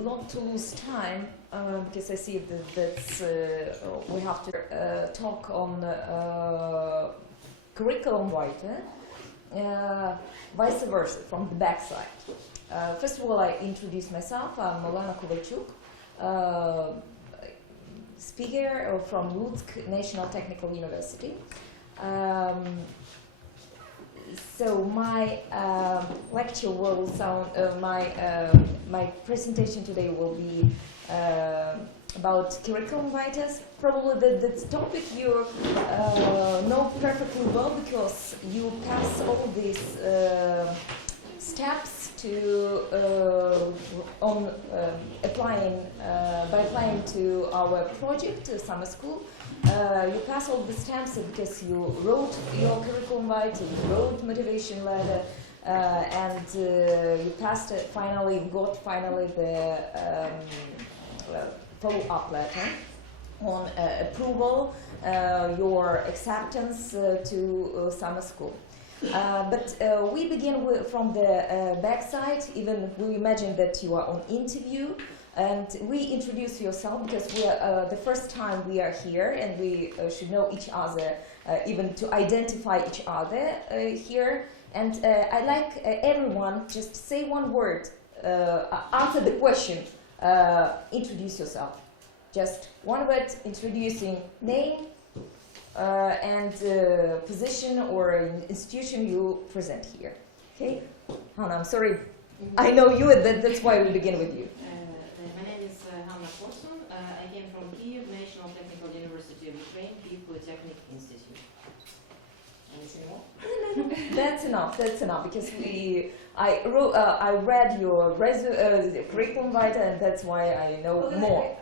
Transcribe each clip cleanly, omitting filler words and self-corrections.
want to lose time because I see that we have to talk on curriculum writer, vice versa, from the backside. First of all, I introduce myself. I'm Milena Kovalchuk, speaker from Lutsk National Technical University. So my lecture will sound, my presentation today will be about curriculum writers. Probably the topic you know perfectly well because you pass all these steps to on applying by applying to our project, summer school. You pass all the steps because you wrote your curriculum writer, you wrote motivation letter, and you passed it. Finally, you got the follow-up letter on approval, your acceptance to summer school. But we begin from the backside. Even we imagine that you are on interview. And we introduce yourself because we are the first time we are here, and we should know each other, even to identify each other here. And I like everyone just say one word, answer the question, introduce yourself. Just one word, introducing name and position or institution you present here. Okay, Hannah, I'm sorry, I know you, and that's why we begin with you. I came from Kyiv National Technical University of Ukraine, Kyiv Polytechnic Institute. Anything more? No. That's enough because I read your curriculum writer, and that's why I know more.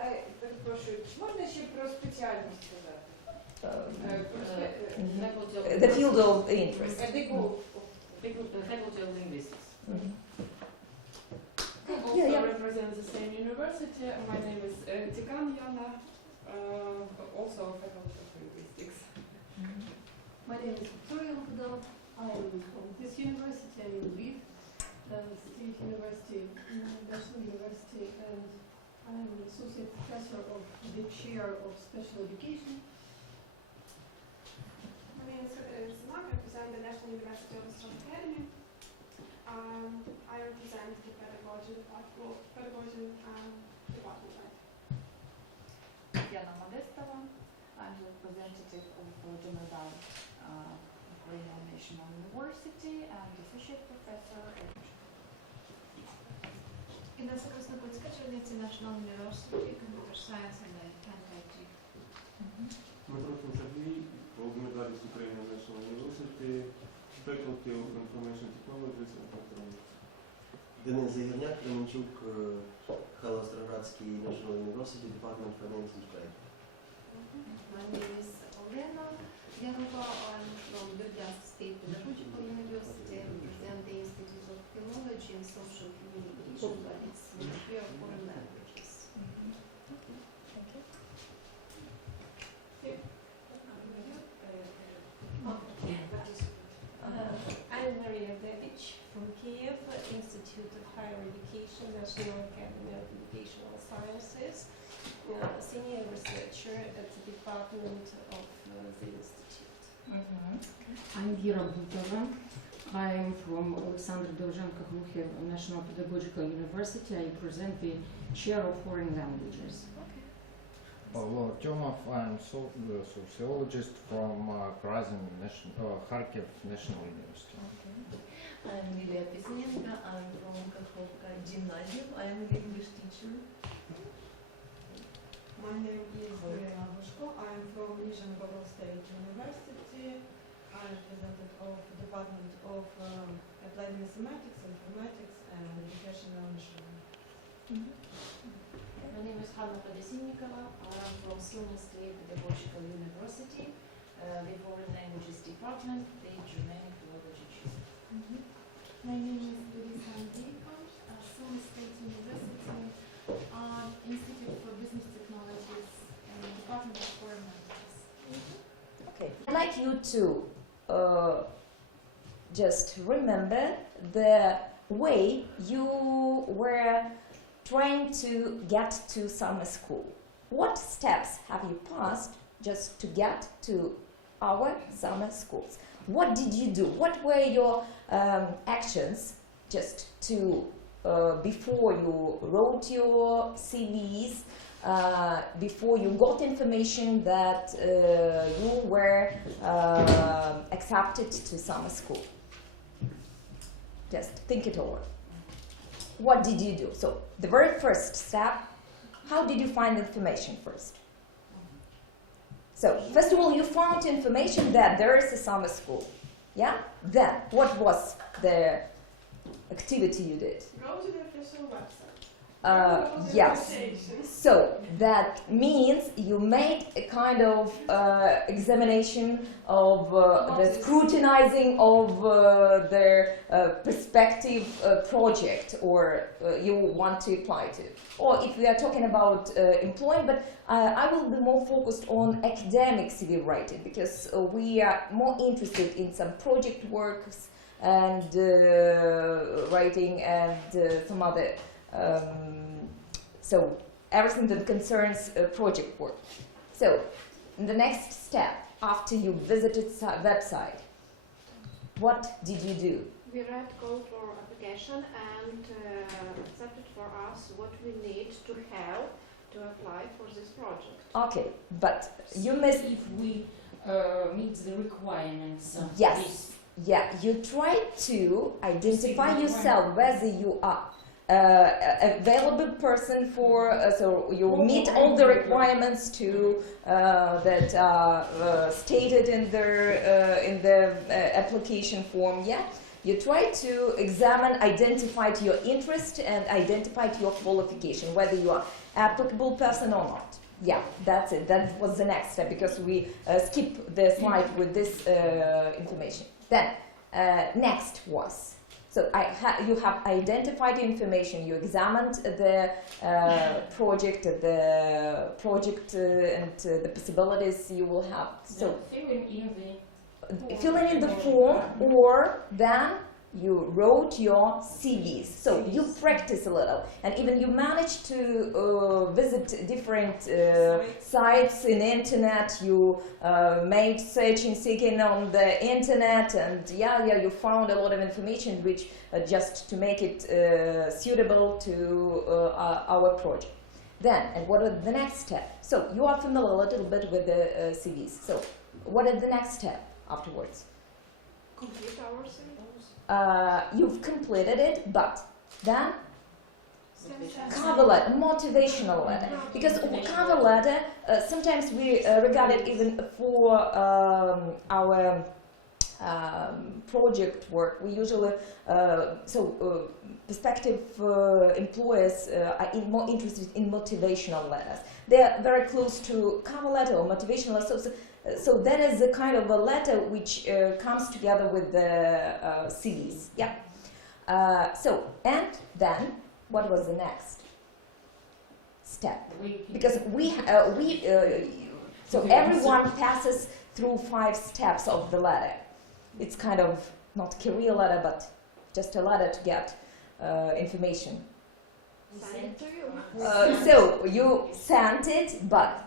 The field of interest. Faculty of Linguistics. I also represent the same university. My name is Tikan Yana, also faculty of linguistics. My name is Victoria Mukhdal. I am from this university. I'm in Lviv, State University, National University, and I am an associate professor of the chair of special education. My name is Sima. I represent the National University of Astronomy Academy. I represent the pedagogy department. Yana Modestova. I'm the representative of General Ukrainian National University and associate professor at Inessa Krasnopolska, Чернівці National University, Computer Science and IT. Dmitro Shardy, medalist Ukrainian National University, Faculty of Information Technologies and Electronics. Денис Загірняк, Кременчук, Халостроградський National University, Department of Finance and Trade. My name is Olena Yarova. I'm from Berdyansk State Pedagogical University. I represent the Institute of Philology and Social Communication, but it's Ministry of Foreign Languages. I'm Maria Devich from Kyiv, Institute of Higher Education, National Academy of Educational Sciences, senior researcher at the Department of the Institute. I'm Vera Butova. I'm from Alexander Dovzhenko National Pedagogical University. I present the chair of foreign languages. Pavlo Artyomov, I'm the sociologist from Kharkiv National University. I'm Lilia Pisnenko. I'm from Kakhovka Gymnasium. I am an English teacher. My name is Irina Bushko. I am from Nizhny State University. I am representative of the Department of Applied Mathematics, Informatics, and Educational Insurance. My name is Hanna Podesinikova. I'm from Silna State Pedagogical University, the Foreign Languages Department, the Germanic Philology Chair. My name is Larissa Andreevka, Silna State University, Institute for Business Technologies, and Department of Foreign Languages. Okay, I'd like you to just remember the way you were trying to get to summer school. What steps have you passed just to get to our summer schools? What did you do? What were your actions just to, before you wrote your CVs, before you got information that you were accepted to summer school? Just think it over. What did you do? So the very first step, how did you find information first? So first of all, you found information that there is a summer school. Yeah? Then, what was the activity you did? Go to the official website. Yes. So that means you made a kind of examination of the scrutinizing of the prospective project or you want to apply to. Or if we are talking about employment, but I will be more focused on academic CV writing because we are more interested in some project works and writing and some other so everything that concerns project work. So the next step after you visited website, what did you do? We read call for application and accepted for us what we need to have to apply for this project. Okay, but you missed. If we meet the requirements. Yes. Yeah, you try to identify yourself whether you are available person for, so you meet all the requirements to that are stated in the application form. Yeah, you try to examine, identify your interest and identify your qualification, whether you are applicable person or not. Yeah, that's it. That was the next step because we skip the slide with this information. Then next was. So you have identified the information, you examined the project and the possibilities you will have. So filling in the form, or then you wrote your CVs. So you practice a little, and even you managed to visit different sites in internet. You made searching, seeking on the internet, and you found a lot of information which just to make it suitable to our project. Then, and what are the next step? So you are familiar a little bit with the CVs. So what is the next step afterwards? Complete our CVs. You've completed it, but then cover letter, motivational letter. Because cover letter, sometimes we regard it even for our project work. We usually, prospective employers are more interested in motivational letters. They are very close to cover letter or motivational letter. So that is the kind of a letter which comes together with the CVs. Yeah. And then what was the next step? Because so everyone passes through 5 steps of the letter. It's kind of not career letter, but just a letter to get information. Sent to you. So you sent it, but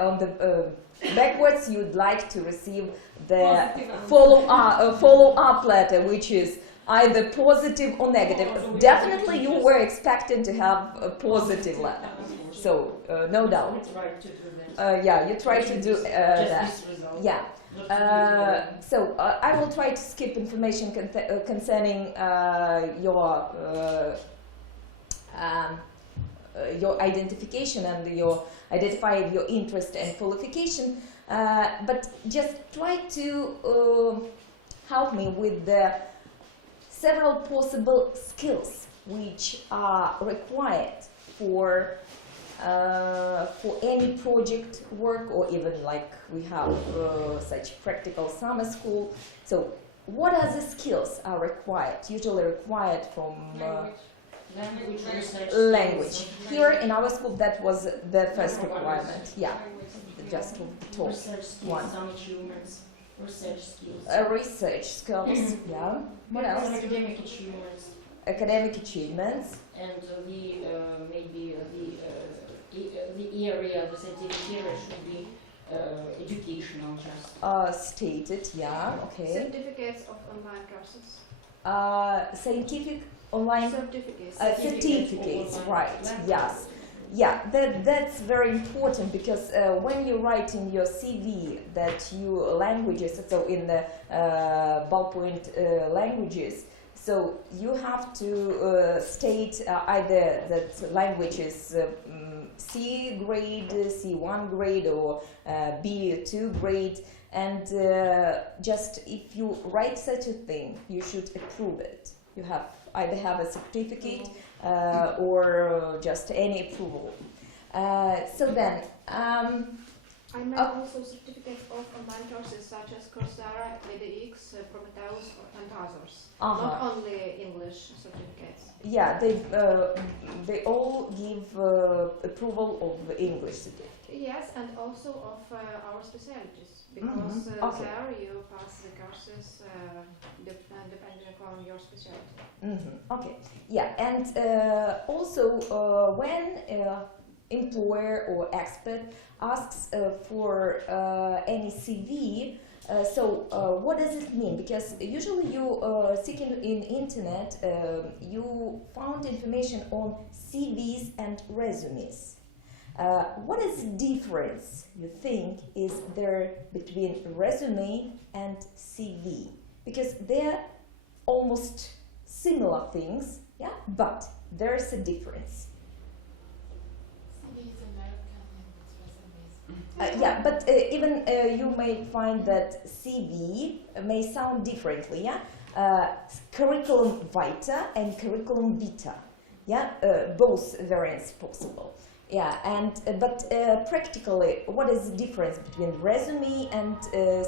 on the backwards you'd like to receive the follow-up letter, which is either positive or negative. Definitely you were expecting to have a positive letter, so no doubt. You try to do that. Yeah. So I will try to skip information concerning your identification and your identifying your interest and qualification, but just try to help me with the several possible skills which are required for any project work, or even like we have such practical summer school. So what are the skills are required, usually required from language. Here in our school that was the first requirement. Yeah, just to talk. One. Research skills. Research skills. Yeah. What else? Academic achievements. academic achievements. And maybe the area, the scientific area should be educational just. Stated, yeah, okay. Certificates of online courses. Scientific online Certificates. certificates, right? Yes. Yeah, that's very important because when you write in your CV that you languages, so in the ballpoint languages, so you have to state either that language is C grade, C1 grade, or B2 grade, and just if you write such a thing, you should approve it. You have either have a certificate or just any approval. So then, I meant also certificates of online courses such as Coursera, edX, Prometheus, and others. Not only English certificates. Yeah, they all give approval of English certificate. Yes, and also of our specialties, because Okay. there you pass the courses depending on your specialty. Okay, yeah, and also when employer or expert asks for any CV, so what does it mean? Because usually you seek in internet, you found information on CVs and resumes. What is the difference, you think, is there between resume and CV? Because they're almost similar things, yeah, but there's a difference. CV is American and resumes. Yeah, but even you may find that CV may sound differently, yeah? Curriculum vitae and curriculum vitae, yeah? Both variants possible. Yeah, and but practically, what is the difference between resume and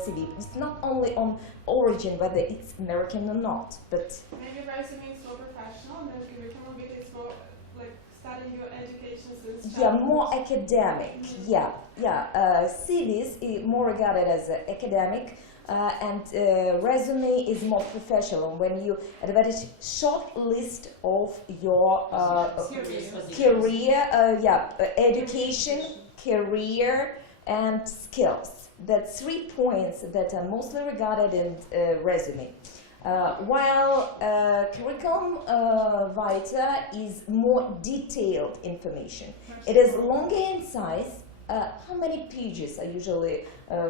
CV? It's not only on origin, whether it's American or not, but Maybe resume is more professional, and then curriculum vitae is more like studying your education since yeah, more academic. Yeah, yeah. CVs is more regarded as academic, and resume is more professional. When you advertise short list of your career, education, career, and skills. That's 3 points that are mostly regarded in resume. While curriculum vitae is more detailed information. It is longer in size. How many pages are usually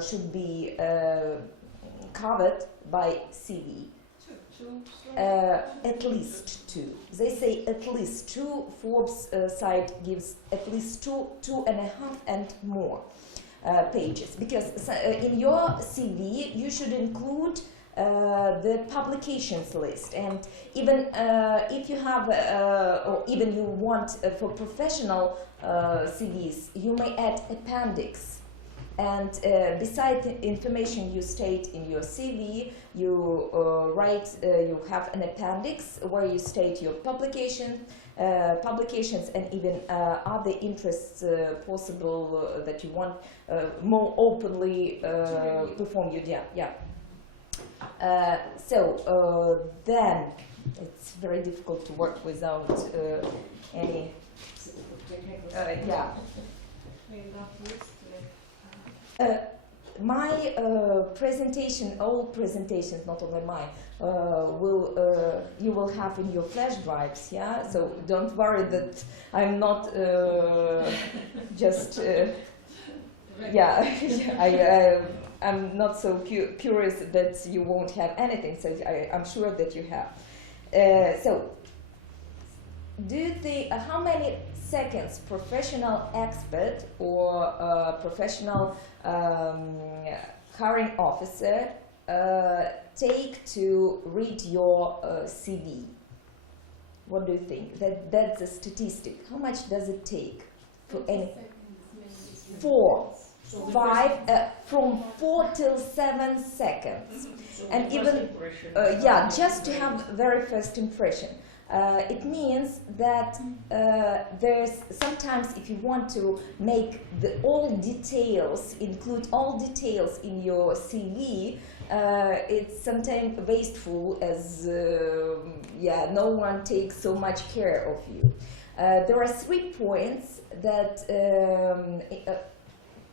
should be covered by CV? At least 2. They say at least 2. Forbes site gives at least 2.5 and more pages. Because in your CV you should include the publications list, and even if you have or even you want for professional CVs, you may add appendix, and beside the information you state in your CV, you you have an appendix where you state your publications and even other interests possible that you want more openly perform your then it's very difficult to work without any my presentation, all presentations, not only mine, you will have in your flash drives, yeah? So don't worry that I'm not just I'm not so curious that you won't have anything, so I'm sure that you have. So, do you think how many seconds professional expert or professional hiring officer take to read your CV? What do you think? That's a statistic. How much does it take for any? 4. 5 from 4 till 7 seconds, and even just to have very first impression. It means that there's sometimes, if you want to make all details, include all details in your CV, it's sometimes wasteful, as no one takes so much care of you. There are 3 points that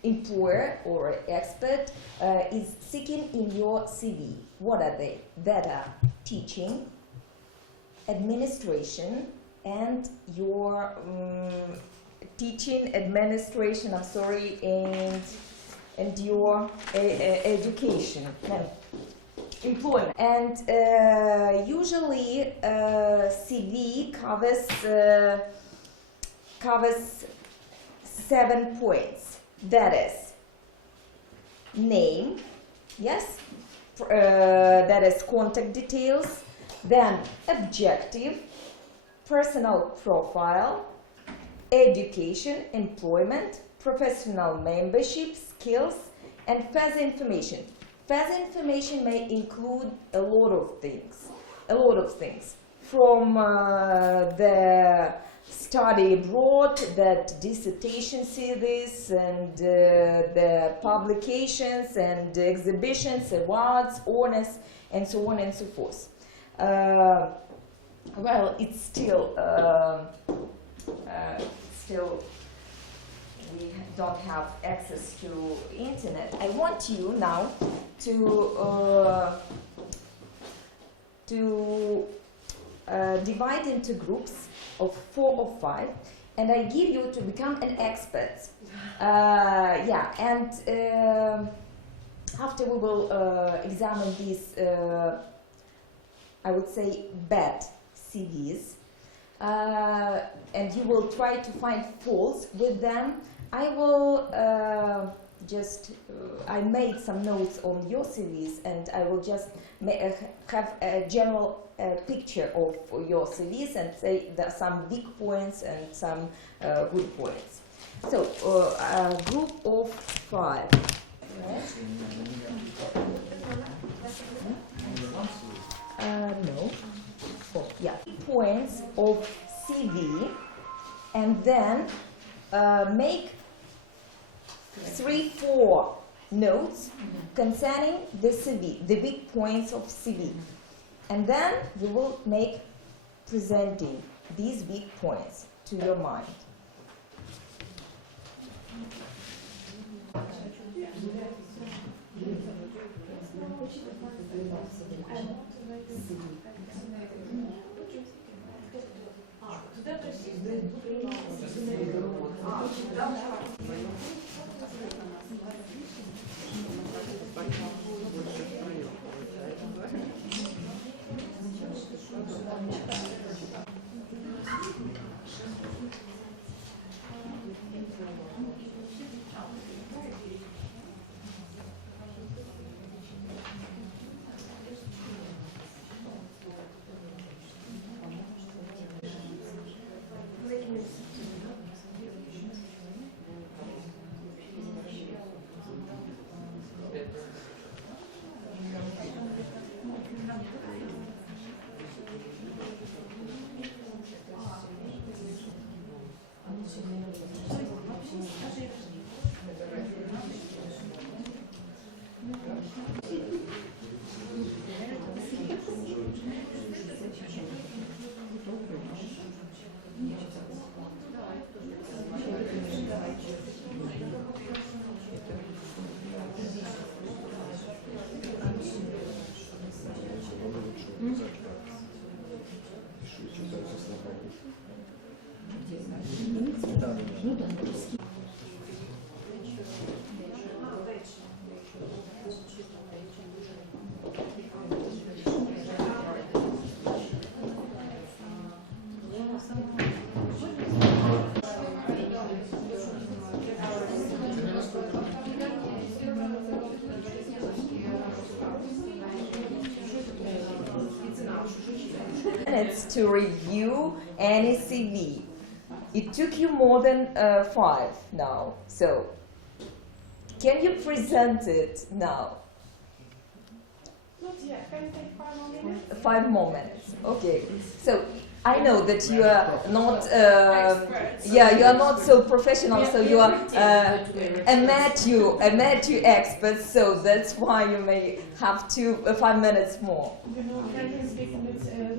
employer or expert is seeking in your CV. What are they? That are teaching, administration, and your teaching, administration, and your education, employment. And usually CV covers 7 points. That is name, yes, that is contact details, then objective, personal profile, education, employment, professional membership, skills, and further information. Further information may include a lot of things, from the study abroad, that dissertation series, and the publications and exhibitions, awards, honors, and so on and so forth. Well, it's still we don't have access to internet. I want you now to divide into groups of 4 or 5, and I give you to become an expert. And after we will examine these, I would say, bad CVs, and you will try to find faults with them. I will I made some notes on your CVs, and I will just have a general picture of your CVs and say there are some big points and some good points. So, a group of 5. No. Oh, yeah. Points of CV, and then make 3-4 notes concerning the CV, the big points of CV. And then you will make presenting these big points to your mind. Minutes to review any CV. It took you more than 5 now. So, can you present it now? Not yet. Can you take 5 more minutes? 5 more minutes. Okay. So, I know that you are not, Experts. yeah, you are not so professional, so you are a Matthew expert, so that's why you may have 5 minutes more. You know, frankly speaking,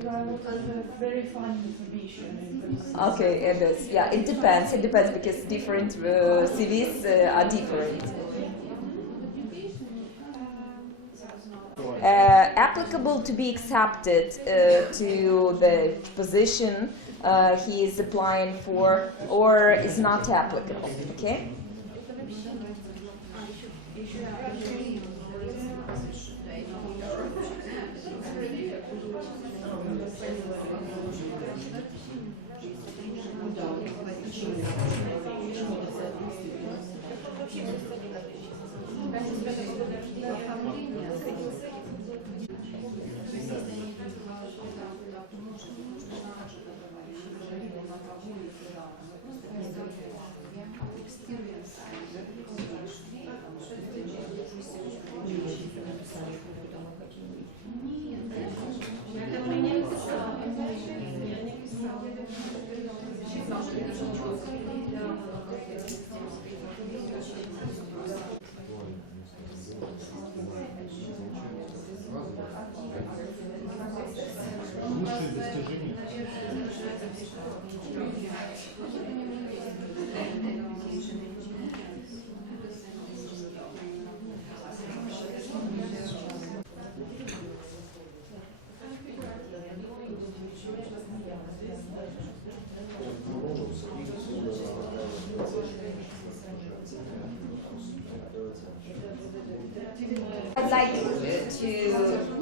there are a lot of very fun information in this. Okay, it is. Yeah, it depends because different CVs are different. Applicable to be accepted to the position he is applying for, or is not applicable. Okay.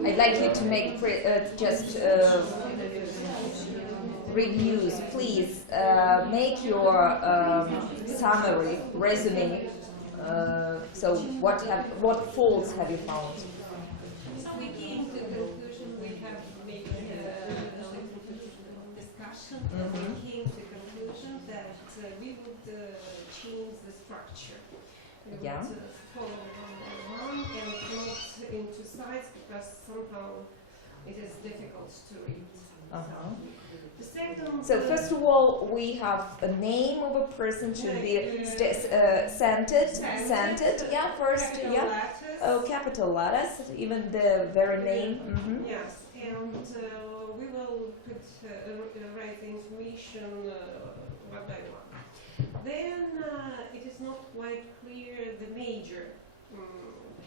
I'd like you to make reviews. Please make your summary, resume. So what faults have you found? So we came to the conclusion, we have maybe a little bit of discussion, and we came to the conclusion that we would change the structure. We would follow one by one and not into sides, because somehow it is difficult to read. The second, so first of all, we have a name of a person should be centered. Yeah, first, capital yeah. letters. Oh, capital letters, even the very name. Yes, and we will put write the information one by one. Then it is not quite clear the major,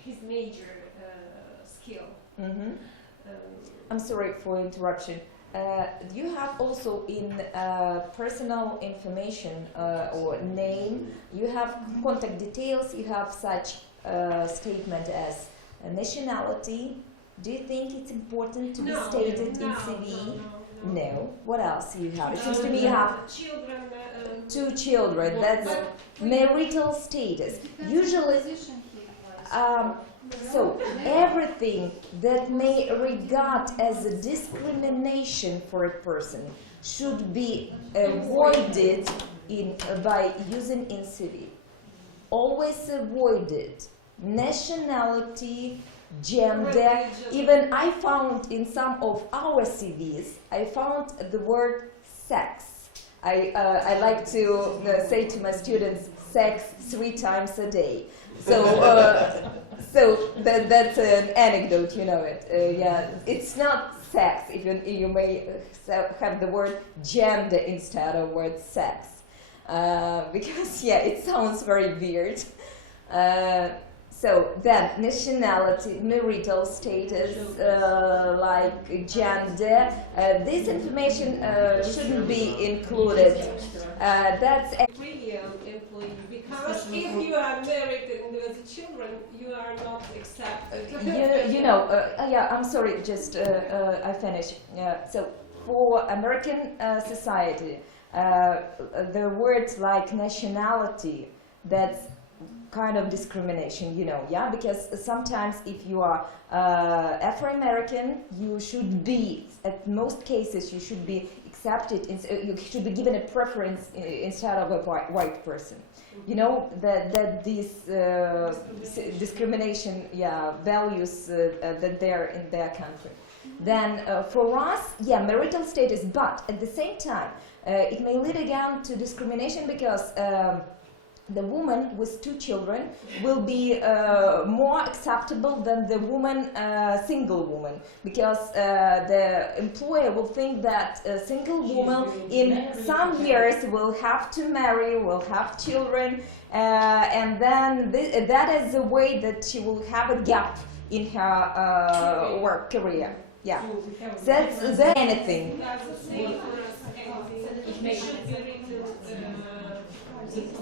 his major skill. I'm sorry for interruption. You have also in personal information or name, you have contact details, you have such statement as nationality. Do you think it's important to be stated in CV? No. What else you have? It seems to me you have children, 2 children. That's marital status. Usually, so everything that may regard as a discrimination for a person should be avoided by using in CV. Always avoid it. Nationality, gender. Even I found in some of our CVs, I found the word sex. I like to say to my students, sex 3 times a day. So, so that's an anecdote, you know it. Yeah, it's not sex. Even you may have the word gender instead of word sex, because yeah, it sounds very weird. So then nationality, marital status, like gender, this information shouldn't be included. That's a brilliant employee, because if you are married and with children, you are not accepted. Yeah, I'm sorry, just I finish. So for American society, the words like nationality, that's kind of discrimination, yeah, because sometimes if you are Afro-American, you should be, at most cases, you should be accepted, you should be given a preference instead of a white person. You know that these discrimination, values that they're in their country. then for us, yeah, marital status, but at the same time, it may lead again to discrimination because the woman with 2 children will be more acceptable than the woman, single woman, because the employer will think that a single woman in some years will have to marry, will have children, and then that is the way that she will have a gap in her work career. Yeah, that's anything.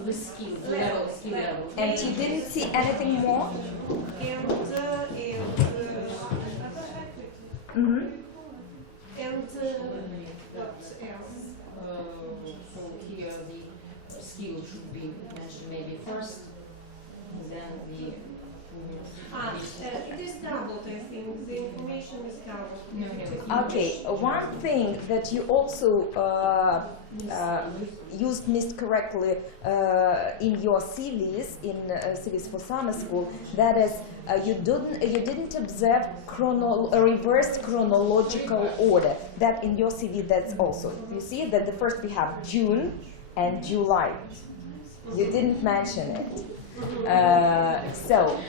The skill level. And you didn't see anything more? And what else? So here the skill should be mentioned maybe first, and then the. It is doubled, I think. The information is doubled. Okay, one thing that you also used miscorrectly in your CVs, in CVs for summer school, that is, you didn't observe reversed chronological order. That in your CV, that's also. You see that the first we have June and July. You didn't mention it. So.